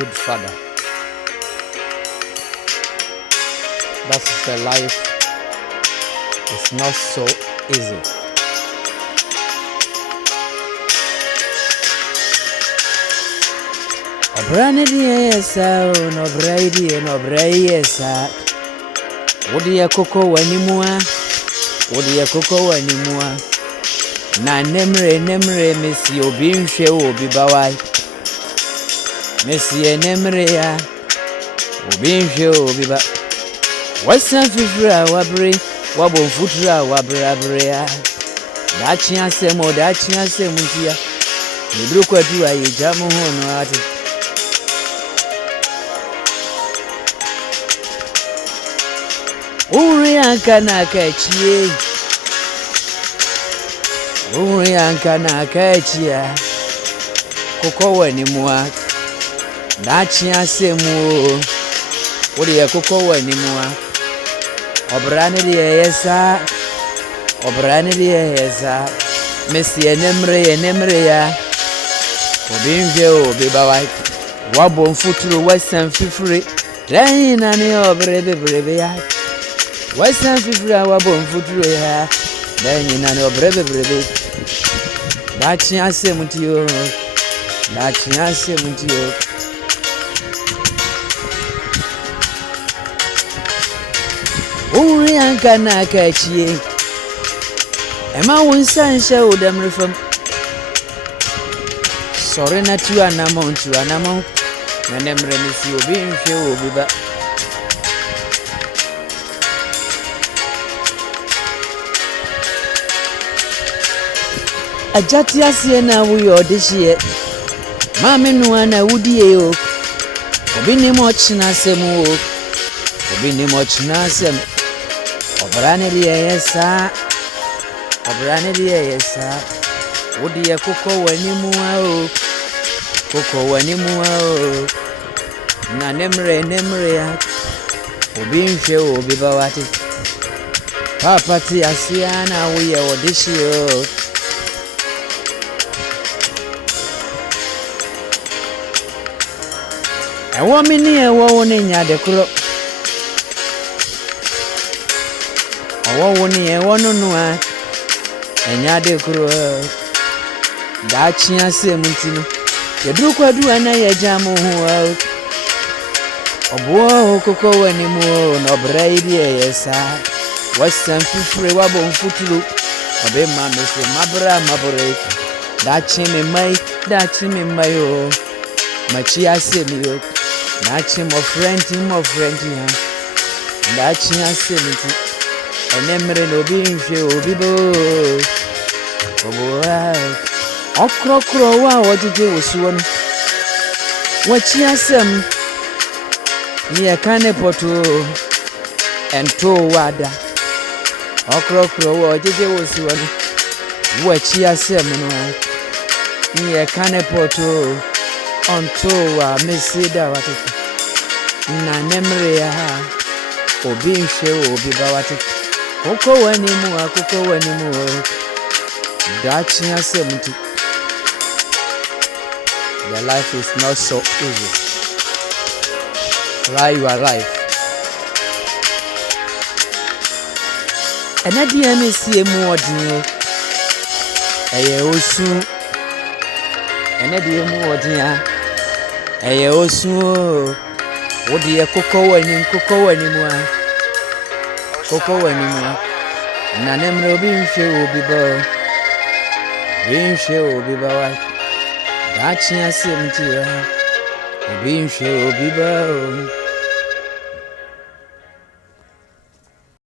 good father. That is a life. It's not so easy. Obrani diesa, no brady, no brayesa. Wodia coco wanimua, wodia coco wanimua. Na nemre missy obinshe obi bawai. Missy nemre ya obinshe obi ba. Wasa fifra wabri, wabo futra wabra. Dachi ase muntia. Nibru kwa diwa yejamu hono ati. Uri ankana kachie. Uri ankana kachia. Koko wanimua. Dachi ase mu. Uri ya koko wanimua. Obrani liyesa. Messi enemre ya. Obinje obibawai. Wabo mfuturu wasan fifri. Raina ni obrebe ya. Wasan fifri wabo mfuturu ya. Raina ni obrebe. Dachi ase mutiyo. Uri ankana kachie. Ema wunsansha udamrifam. Sorry na tu anamon. Nanemre misi obinshe obiba. Ajati asiye na wuyo odishie. Mame nuana udiye yo. Obini moch na semu yo. Obrani liyesa. Udiye kuko wanimua o. Na nemre ya. Obinshe obibawati. Papati asiana uye odishi yo. Ewo mini ewo woni nyade kuro. Owo woni ewo nunua. Enyade kuro. Dachi ase mutino. Yedru kwadu ana yejamu huwa. Obuo koko wanimu no braidi yesa. Wasan fifre wabo mfutulu. Obe mamese mabure. Dachi me mai o. Machi ase mi o. Dachi mo friend ya. Dachi ase mi. Enemre no binshe obibo. Obuo Okrokro wa wajije wosuwanu. Wachi asem. Niye kane poto. Ento wada. Okrokro wa wajije wosuwanu. Wachi asem nwa. Niye kane poto. Onto wa mesida watiki. Na nemre ya. Obinshe obiba watiki. Koko wanimu. Dachi ase muti. Your life is not so easy. Try your life. Enadi amesi emu odin. Eye osu. Enadi emu odin. Eye osu. Odi ye koko wanimu. Na nemre obinshe obiba. Binshe obiba. Dachi ase mutiya. Binshe obiba.